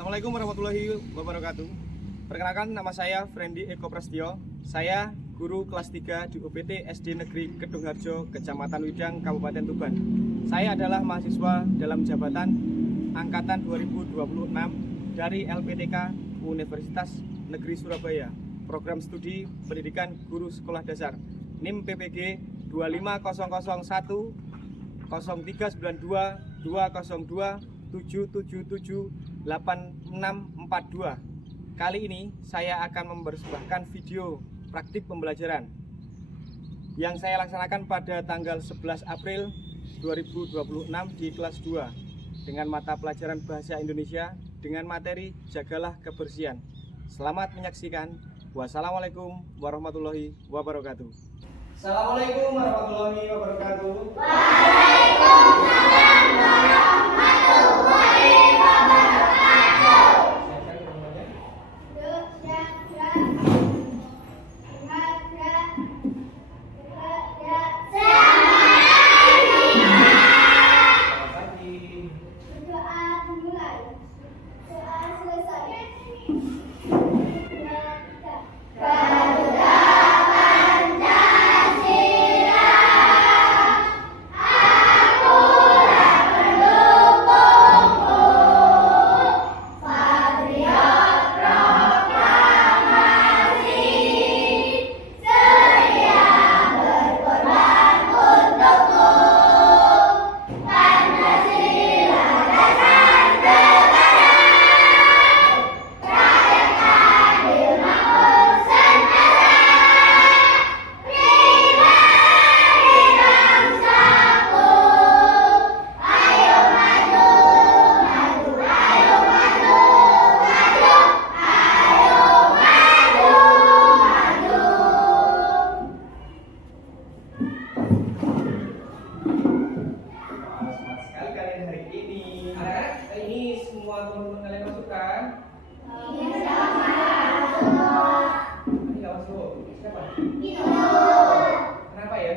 Assalamualaikum warahmatullahi wabarakatuh. Perkenalkan, nama saya Frendi Eko Prasetyo. Saya guru kelas 3 di UPT SD Negeri Kedungharjo, Kecamatan Widang, Kabupaten Tuban. Saya adalah mahasiswa dalam jabatan angkatan 2026 dari LPTK Universitas Negeri Surabaya, Program Studi Pendidikan Guru Sekolah Dasar, NIM PPG 25001 0392 202 777 8642. Kali ini saya akan mempersembahkan video praktik pembelajaran yang saya laksanakan pada tanggal 11 April 2026 di kelas 2 dengan mata pelajaran Bahasa Indonesia dengan materi Jagalah Kebersihan. Selamat menyaksikan. Wassalamualaikum warahmatullahi wabarakatuh. Assalamualaikum warahmatullahi wabarakatuh. Waalaikumsalam warahmatullahi wabarakatuh. Teman-teman kalian masuk kan? Iya, Ini nggak masuk. Siapa? Kenapa ya?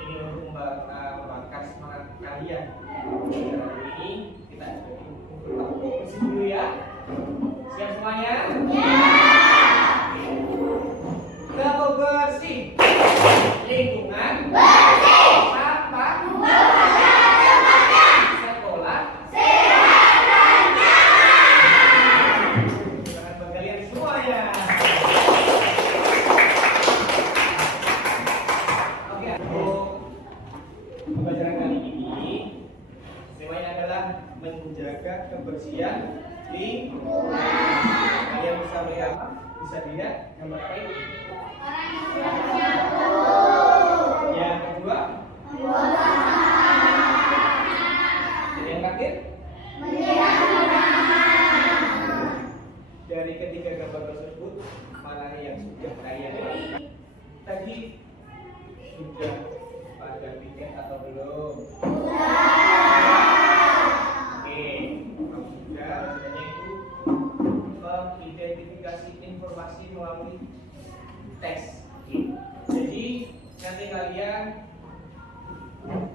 Ini untuk membakar semangat kalian. Hari ini kita bersih dulu ya. Siap semuanya? Kita bersih. Lingkungan bersih, sampah pada tempatnya, sekolah sehat dan nyaman. dengan kalian semuanya. Oke, untuk pembelajaran kali ini temanya adalah menjaga kebersihan lingkungan. Kalian bisa melihat, bisa dilihat gambar apa ini? Yang kedua, yang terakhir, dari ketiga gambar tersebut mana yang sudah kalian lihat? Tadi sudah pada pikir atau belum? Oke, kalau sudah, rasanya itu mengidentifikasi informasi melalui tes. Jadi nanti kalian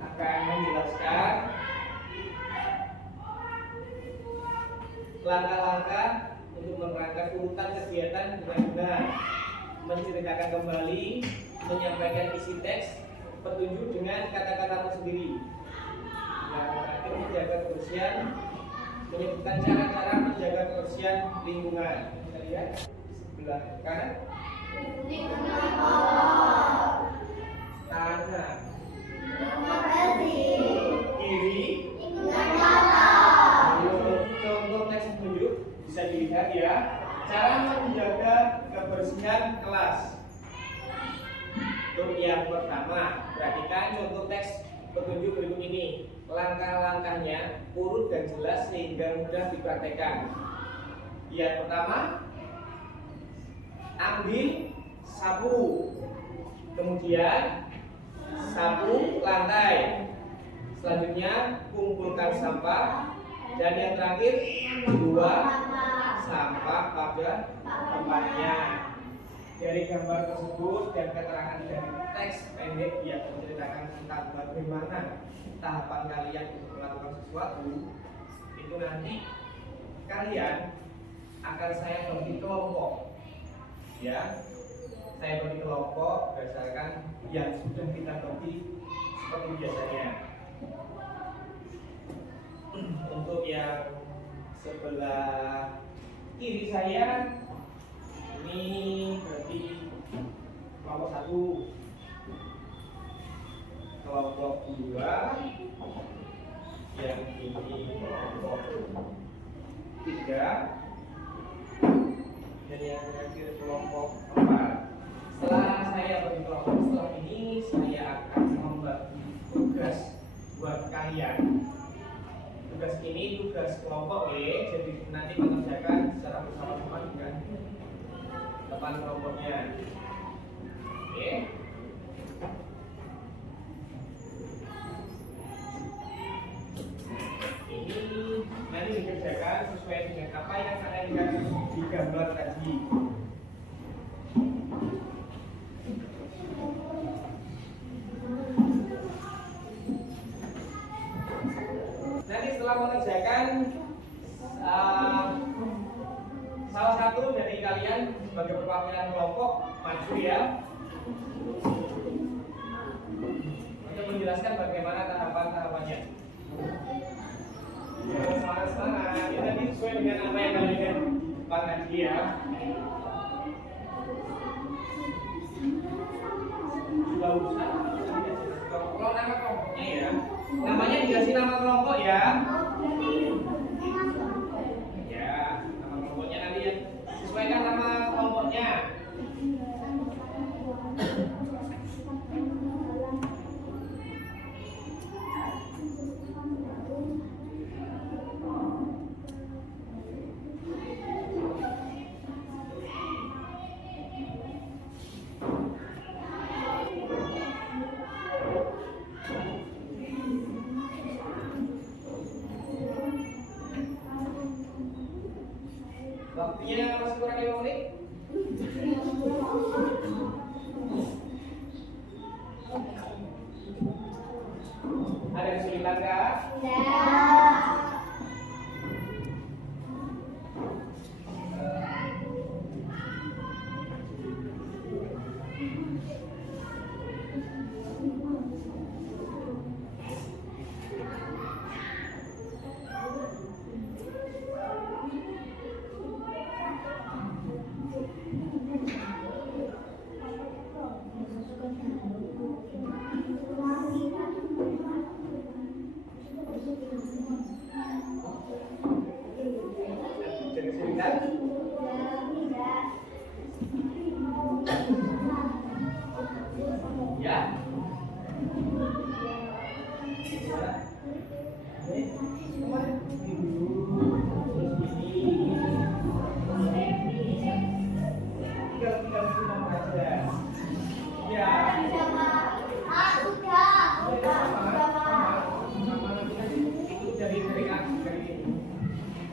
akan menjelaskan langkah-langkah untuk menerangkan urutan kegiatan dengan benar, menceritakan kembali, menyampaikan isi teks, petunjuk dengan kata-katamu sendiri. Yang terakhir, menjaga kebersihan, menyebutkan cara-cara menjaga kebersihan lingkungan. Kita lihat sebelah kanan. Kanan, kiri, contoh teks petunjuk bisa dilihat ya. Cara menjaga kebersihan kelas. Untuk yang pertama, perhatikan contoh teks petunjuk berikut ini. Langkah-langkahnya urut dan jelas sehingga mudah dipraktekkan. Yang pertama, ambil sapu, kemudian sapu lantai, selanjutnya kumpulkan sampah, dan yang terakhir buang sampah pada tempatnya. Dari gambar tersebut dan keterangan dari teks pendek yang menceritakan tentang bagaimana tahapan kalian untuk melakukan sesuatu, itu nanti kalian akan saya bagi kelompok, ya. Saya bagi kelompok berdasarkan yang sudah kita bagi seperti biasanya. Untuk yang sebelah kiri saya ini berarti kelompok 1, kelompok 2, yang ini kelompok 3, dan yang terakhir kelompok 4. Setelah saya bagi kelompok, setelah ini saya akan membagi tugas buat kalian. Tugas ini tugas kelompok E, jadi nanti mengerjakan secara bersama-sama dengan depan kelompoknya. Oke. Ini nanti dikerjakan sesuai dengan apa yang ada di gambar tadi. Nanti setelah mengerjakan salah satu dari kalian sebagai perwakilan kelompok maju ya, untuk menjelaskan bagaimana tahapannya. Semangat, ya, tadi sesuai dengan apa yang kalian lihat di depan tadi ya. Sudah usah. Kalau nama kelompoknya ya, namanya dikasih nama kelompok ya. Ya, nama kelompoknya nanti ya. Sesuaikan nama kelompoknya. Waktunya masih kurang 5 menit. Ada kesulitan kah? Jadi kesulitan? Ya.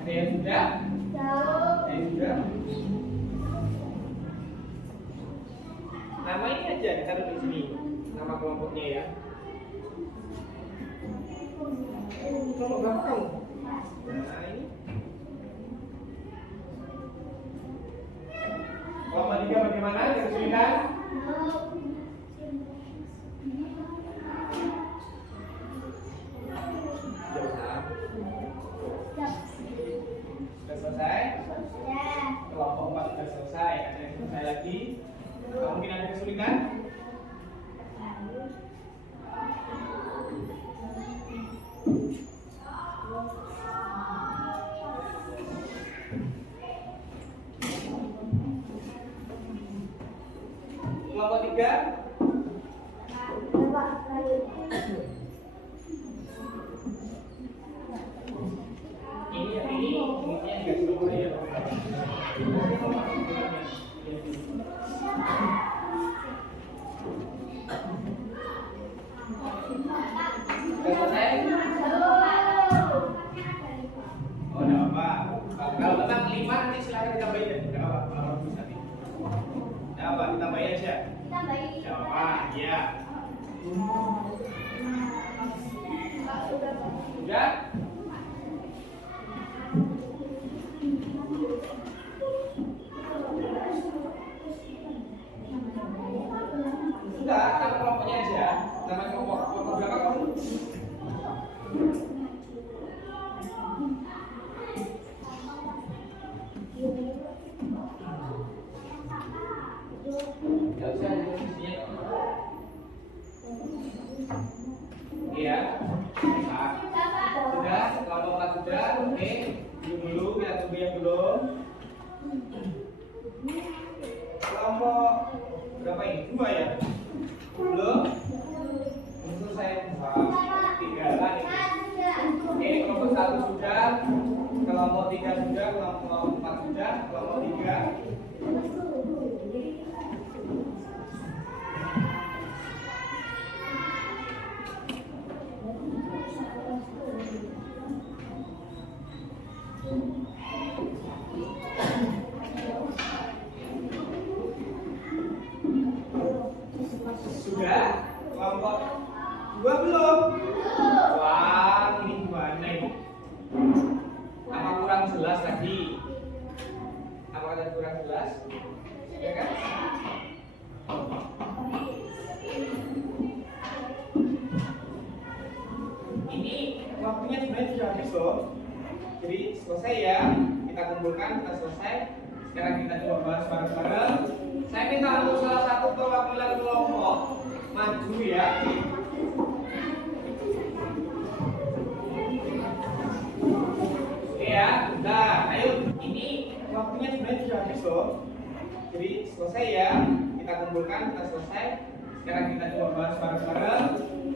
Ada yang sudah? Ada yang sudah? Nama ini aja ditaruh di sini, nama kelompoknya ya. Kelompok berapa kamu? Nah ini. Kelompok 3 bagaimana? Ada kesulitan? Sudah selesai? Kelompok 4 sudah selesai. Ada yang selesai lagi? Mungkin ada kesulitan? Kelompok 3? Ini yang ini enggak semua ya. Sudah selesai? Oh, enggak apa. Kalau tentang 5 nanti silakan ditambahin ya. Enggak apa, kalau bisa nih. Enggak apa. aja. Gak apa, ya. Sudah? Sudah, nama kelompoknya aja. Nama kelompok berapa kamu? Gak usah diskusinya. Iya. Nah, sudah, kelompok 4 sudah. Oke. Dulu, kita tunggu yang belum. Kelompok berapa ini? 2 ya? Belum? Untuk saya 2, 3 lagi. Oke, kelompok 1 sudah. Kelompok 3 sudah. Kelompok 4 sudah. Kelompok 3. Sudah? Kelompok 2 belum? Wah, ini gimana ini? Apa kurang jelas tadi? Apa ada kurang jelas? Ya kan? Ini waktunya sebenarnya sudah habis loh. Jadi selesai ya. Kita kumpulkan, kita selesai. Sekarang kita coba bahas bareng-bareng. Saya minta untuk salah satu perwakilan kelompok maju ya. Oke ya, nah ayo. Ini waktunya sebenarnya sudah habis loh. Jadi selesai ya. Kita kumpulkan, kita selesai. Sekarang kita coba bahas bareng-bareng.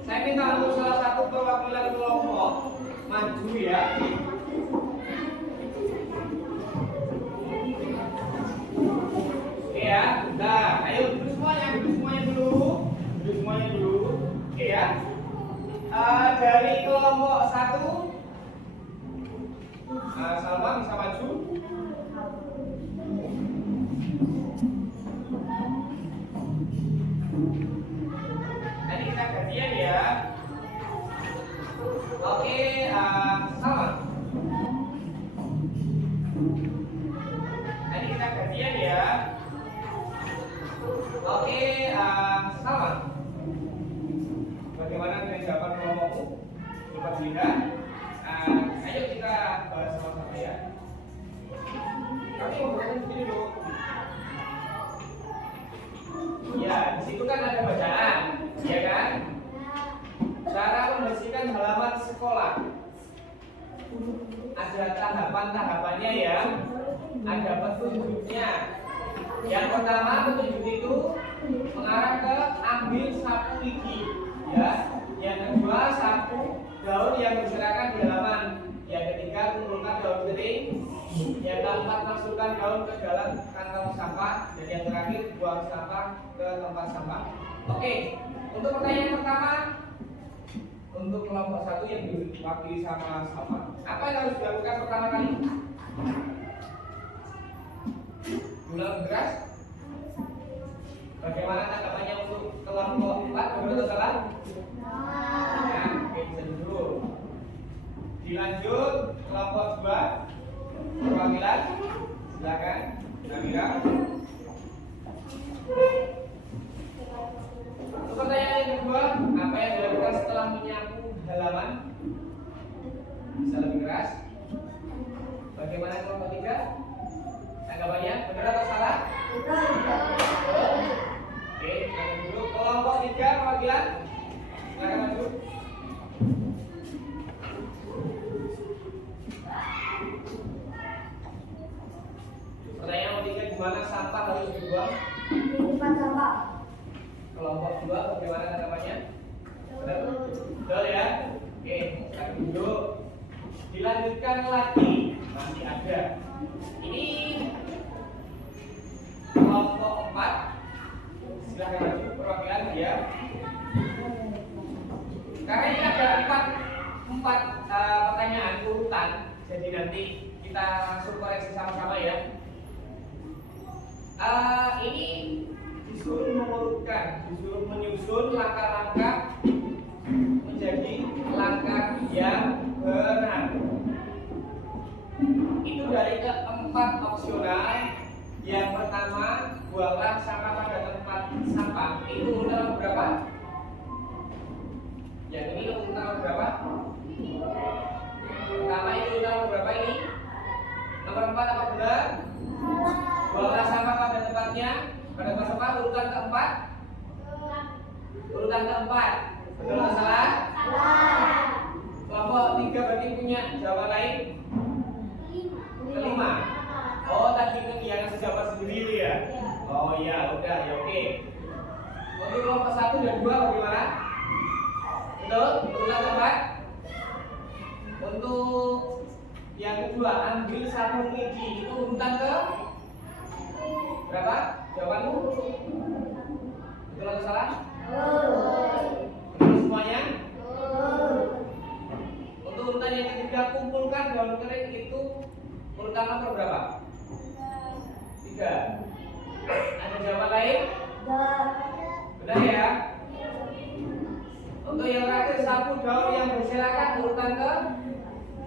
Saya minta untuk salah satu perwakilan kelompok maju ya. Ya, nah, ayo duduk semuanya dulu. Oke ya. Dari kelompok 1, Salma bisa maju. Nanti kita gantian ya. Oke, Salma. Nanti kita gantian ya. Oke, sama. Bagaimana jawaban kelompokmu? Coba dilihat. Ayo kita bahas sama-sama ya. Kami mau belajar begini dulu. Ya, di situ kan ada bacaan, ya kan? Cara membersihkan halaman sekolah. Ada tahapan-tahapannya ya. Ada petunjuknya. Yang pertama petunjuk itu mengarah ke ambil sapu gigi, ya. Yang kedua sapu daun yang berserakan di halaman. Yang ketiga kumpulkan daun kering. Yang keempat masukkan daun ke dalam kantong sampah. Dan yang terakhir buang sampah ke tempat sampah. Oke, untuk pertanyaan pertama, untuk kelompok 1 yang diwakili sama sampah, apa yang harus dilakukan pertama kali? Ulang beras. Bagaimana tanggapannya untuk kelompok 4? Benar atau salah? Ya, oke, bisa dulu. Dilanjut kelompok 2 perwakilan. Silakan, Namira. Untuk pertanyaan yang kedua, apa yang dilakukan setelah menyapu halaman? Bisa lebih keras. Bagaimana kelompok 3? Tanggapannya benar atau salah? Betul. Oke, yang dulu kelompok 3 perwakilan. Silakan maju. Pertanyaan nomor 3, gimana sampah harus dibuang? Lipat sampah. Kelompok 2 bagaimana tanggapannya? Benar? Betul ya? Oke, sekarang duduk. Dilanjutkan lagi, masih ada. Ini kelompok 4. Silahkan maju perwakilan ya. Karena ini ada empat pertanyaan urutan, jadi nanti kita langsung koreksi sama-sama ya. Ini di disuruh mengurutkan, disuruh menyusun langkah-langkah menjadi langkah yang benar. Itu dari keempat opsional. Yang pertama, buanglah sampah pada tempat sampah. Itu urutan berapa? Yang ini urutan berapa? Pertama itu urutan berapa ini? Nomor 4 apa benar? Buanglah sampah pada tempatnya. Pada tempat sampah urutan keempat. Urutan keempat. Betul atau salah? Kelompok 3 berarti punya jawaban lain? Kelima. Oh, tadi kan yang ngasih jawaban sendiri ya? Oh iya, udah ya oke. Untuk kelompok 1 dan 2 bagaimana? Betul? Urutan keempat. Untuk yang kedua, ambil sabun gigi. Itu urutan ke berapa? Jawabanmu? Betul atau salah? Betul semuanya? Untuk urutan yang ketiga, kumpulkan daun kering. Itu urutan nomor berapa? 3. Ada jawaban lain? Benar ya? Untuk yang terakhir, sapu daun yang berserakan urutan ke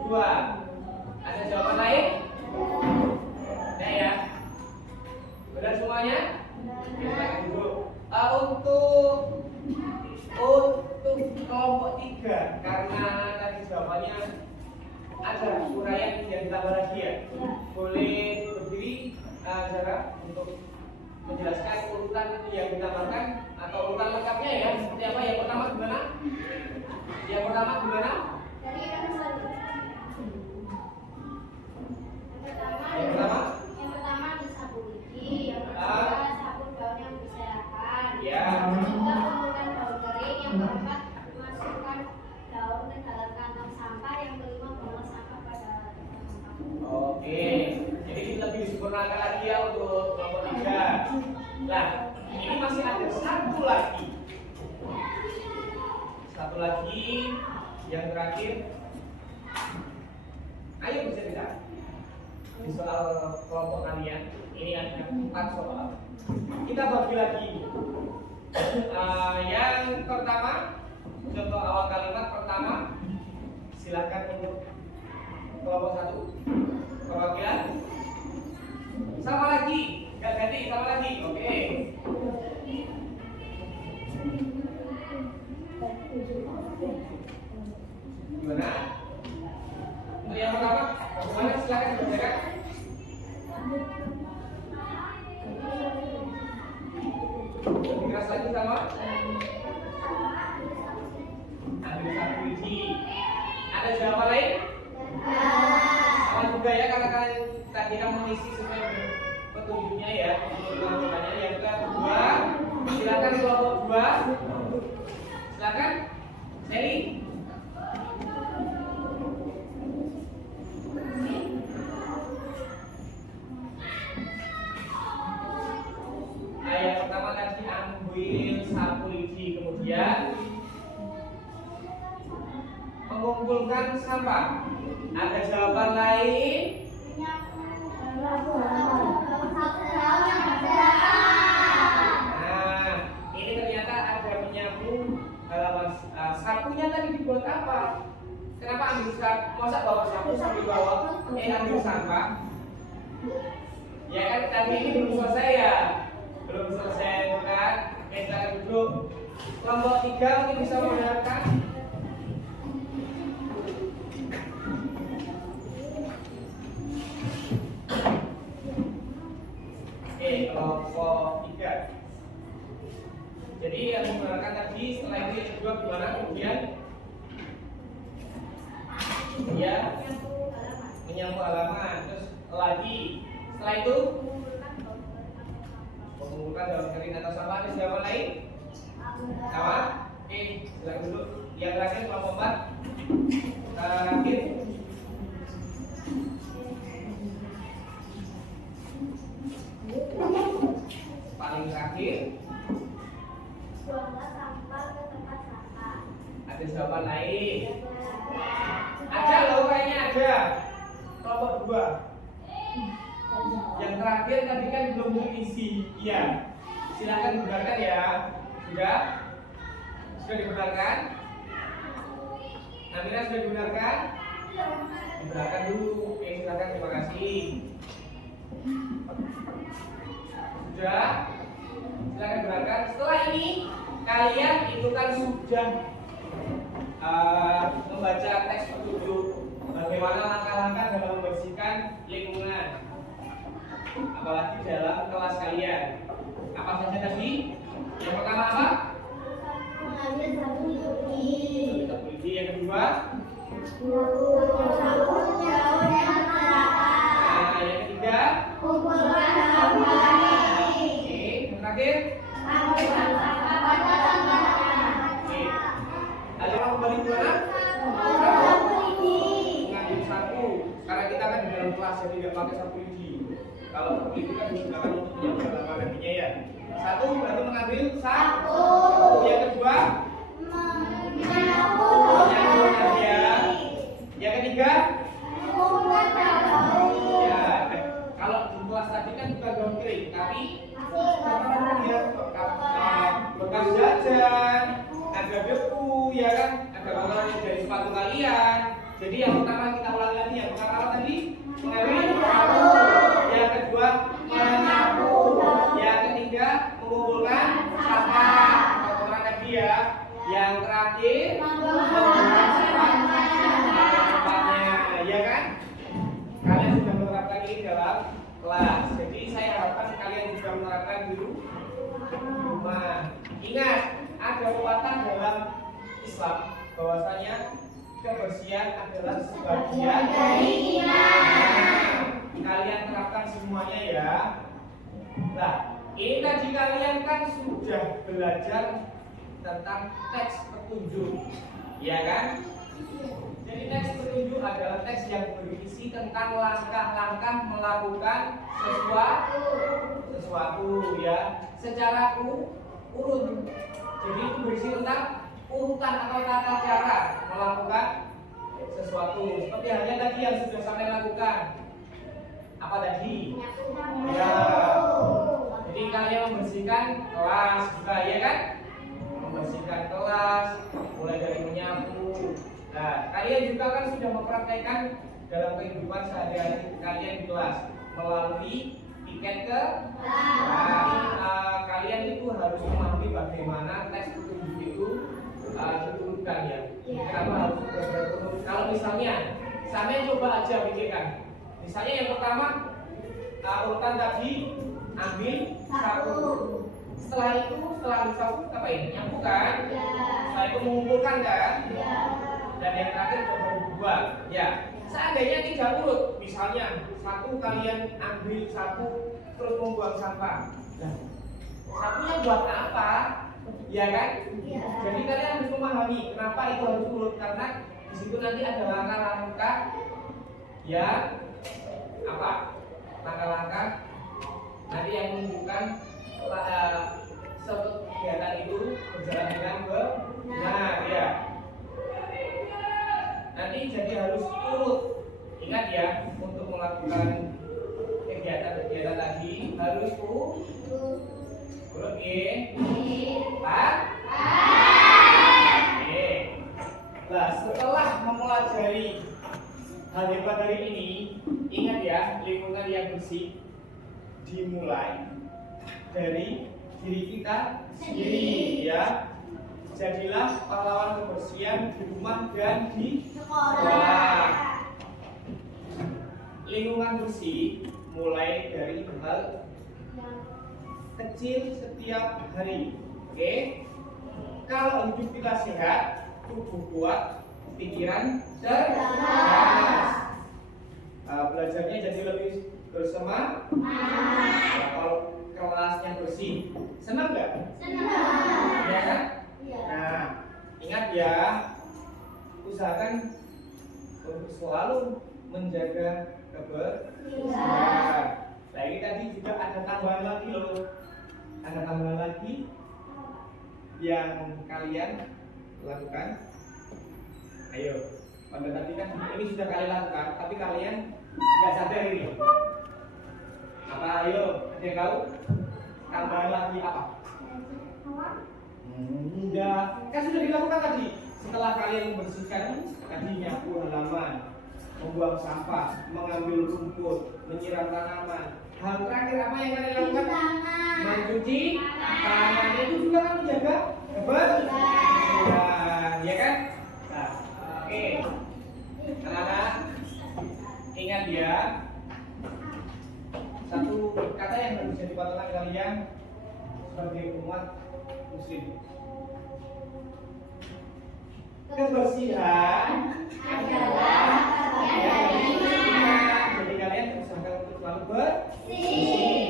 2. Ada jawaban lain? Nah ya. Benar semuanya? Kita dulu. Untuk kelompok 3, karena tadi jawabannya ada uraian yang ditambah lagi ya. Boleh berdiri Zara untuk menjelaskan urutan yang ditambahkan atau urutan lengkapnya ya. Seperti apa? Yang pertama gimana? Yang pertama gimana? Yang pertama? Yang pertama di sabun gigi, yang kedua sabun daun yang berserakan, Ya. yang ketiga kumpulkan daun kering, yang keempat masukkan daun ke dalam kantong sampah, yang kelima buang sampah pada tempat sampah. Oke, jadi kita lebih disempurnakan lagi ya untuk kelompok 3. Nah, ini masih ada satu lagi. Satu lagi yang terakhir. Ayo bisa tidak? Di soal kelompok kalian ini ada 4 soal. Kita bagi lagi. Yang pertama, contoh awal kalimat pertama. Silakan untuk kelompok 1. Perwakilan. Sama lagi, nggak ganti, sama lagi. Oke. Gimana? Untuk yang pertama, bagaimana? Silakan dibacakan. Lebih keras lagi sama. Ambil satu biji. Ada jawaban lain? Sama juga ya, karena kalian tadi kan mengisi sesuai dengan petunjuknya ya. Kelompoknya yang kedua, silakan kelompok 2. Silakan, Sally. Yang pertama tadi ambil sapu lidi, kemudian mengumpulkan sampah. Ada jawaban lain? Nah, ini ternyata ada menyapu halaman. Sapunya tadi dibuat apa? Kenapa ambil sapu? Masa bawa sapu sambil bawa ambil sampah? Ya kan tadi ini belum selesai ya. Belum selesai bukan? Kita duduk. Kelompok 3 mungkin bisa mendengarkan. Kelompok 3. Jadi yang mendengarkan tadi, setelah itu yang kedua gimana? Kemudian ya menyapu halaman. Terus lagi setelah itu mengumpulkan daun kering atau sampah. Ada jawaban lain? Sama? Oke, silakan dulu. Yang terakhir kelompok 4. Terakhir. Paling terakhir. Buanglah sampah ke tempat sampah. Ada jawaban lain? Ada loh, kayaknya ada. Kelompok 2. Yang terakhir tadi kan belum terisi. Iya. Silakan dibenarkan ya. Sudah? Sudah dibenarkan? Namira sudah dibenarkan? Dibenarkan dulu. Oke, silakan, terima kasih. Sudah? Silakan dibenarkan. Setelah ini kalian itu kan sudah membaca teks petunjuk bagaimana langkah-langkah dalam membersihkan lingkungan, apalagi dalam kelas kalian. Apa saja tadi? Yang pertama apa? Mengambil sabun lidi. Sabun lidi. Yang kedua? Sabun daun yang teratas. Nah, yang ketiga? Kumpulkan sampah. Oke, yang terakhir? Ambilkan sampah pada tempatnya. Oke. Lalu kembali ke mana? Sabun lidi. Mengambil sapu. Karena kita kan di dalam kelas jadi nggak pakai sapu lidi. Kalau sapu lidi kan digunakan untuk menjaga lama gantinya ya. Satu berarti mengambil sapu. Yang kedua? Menyapu. Ya. Yang ketiga? Mengumpulkan daun. Ya. Kalau di kelas tadi kan bukan daun kering, tapi ya, bekas jajan, ada debu, ya kan, ada kotoran dari sepatu kalian. Jadi yang pertama kita ulangi lagi, yang pertama apa tadi? Mengambil sapu. Yang kedua menyapu. Yang ketiga mengumpulkan sampah kotoran tadi ya. Yang terakhir membuang sampahnya, ya kan? Kalian sudah menerapkan ini dalam kelas. Jadi saya harapkan kalian juga menerapkan di rumah. Ingat, ada pepatah dalam Islam bahwasanya kebersihan adalah sebagian dari iman. Kalian terapkan semuanya ya. Nah, ini tadi kalian kan sudah belajar tentang teks petunjuk, ya kan? Jadi teks petunjuk adalah teks yang berisi tentang langkah-langkah melakukan sesuatu ya, secara urut. Jadi itu berisi tentang urutan atau tata cara melakukan sesuatu. Seperti halnya tadi yang sudah sampai lakukan. Apa tadi? Ya. Jadi kalian membersihkan kelas juga, ya kan? Membersihkan kelas, mulai dari menyapu. Nah, kalian juga kan sudah mempraktekkan dalam kehidupan sehari-hari kalian di kelas melalui tiket ke kelas. Kalian itu harus memahami bagaimana teks petunjuk itu diturunkan ya. Kenapa harus berturut? Kalau misalnya, saya coba aja pikirkan. Misalnya yang pertama, urutan tadi ambil sapu. Setelah ambil sapu apa ini? Nyapu kan? Setelah itu mengumpulkan kan? Dan yang terakhir coba dibuang. Ya. Seandainya tidak urut, misalnya satu kalian ambil sapu terus membuang sampah. Nah, sapunya buat apa? Ya kan? Jadi kalian harus memahami kenapa itu harus urut, karena di situ nanti ada langkah-langkah ya apa? Langkah-langkah nanti yang menunjukkan suatu kegiatan itu berjalan dengan benar ya. Nanti jadi harus urut. Ingat ya, untuk melakukan kegiatan-kegiatan tadi harus urut ya. Pak. Oke. Nah, setelah mempelajari hal hebat hari ini, ingat ya, lingkungan yang bersih dimulai dari diri kita sendiri ya. Jadilah pahlawan kebersihan di rumah dan di sekolah. Lingkungan bersih mulai dari hal kecil setiap hari. Oke? Kalau hidup kita sehat, tubuh kuat, pikiran cerdas. Belajarnya jadi lebih bersemangat. Kalau kelasnya bersih, senang nggak? Senang. Ya kan? Nah, ingat ya, usahakan untuk selalu menjaga kebersihan. Nah, ini tadi juga ada tambahan lagi loh. Ada tambahan lagi yang kalian lakukan. Ayo, pada tadi kan ini sudah kalian lakukan, tapi kalian nggak sadar ini. Apa? Ayo, ada yang tahu? Tambahan lagi apa? Enggak, kan sudah dilakukan tadi. Setelah kalian membersihkan tadi nyapu halaman, membuang sampah, mengambil rumput, menyiram tanaman. Hal terakhir apa yang kalian lakukan? Mencuci tangan. Itu juga kan menjaga kebersihan, ya kan? Nah, oke. Anak-anak, ingat ya. Satu kata yang harus jadi patokan kalian sebagai umat muslim. Kebersihan adalah bagian dari iman. Jadi kalian berusaha untuk selalu bersih.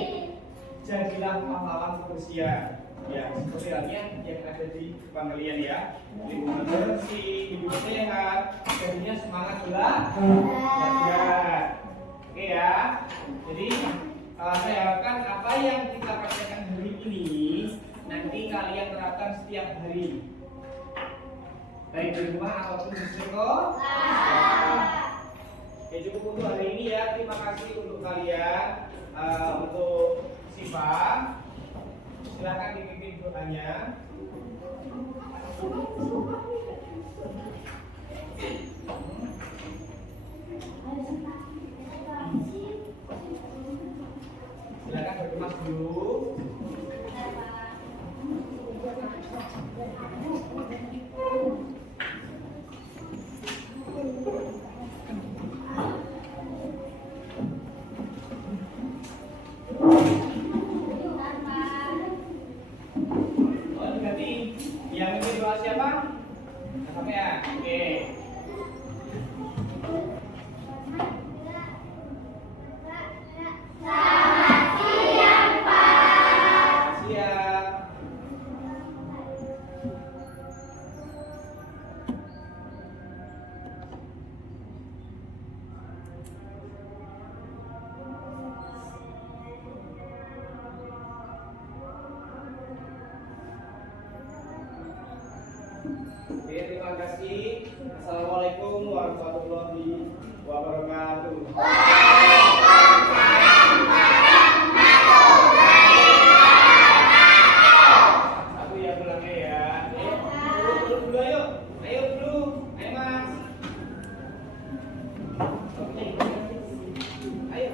Jadilah pahlawan kebersihan. Ya, seperti halnya yang ada di depan kalian ya. Lingkungan bersih, hidup sehat, jadinya semangat belajar. Oke ya. Jadi saya harapkan apa yang kita praktekkan hari ini nanti kalian terapkan setiap hari. Baik di rumah ataupun di sekolah. Oke, cukup untuk hari ini ya. Terima kasih untuk kalian. Untuk Siva, silakan dipimpin doanya. Silakan berkemas dulu. Oh, diganti. Yang ini doa siapa? Apa ya? Oke. Oke, terima kasih. Assalamualaikum warahmatullahi wabarakatuh. Satu ya pulangnya ya. Duduk dulu ayo. Ayo dulu. Ayo Mas. Oke. Ayo.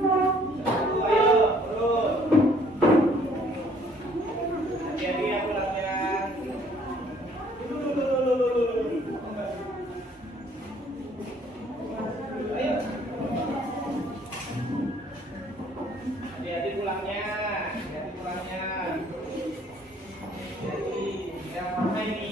Satu, ayo turun. Hati-hati ya pulangnya. Ayo. Hati-hati pulangnya. Hati-hati pulangnya. Hati-hati. Ya, apa ini?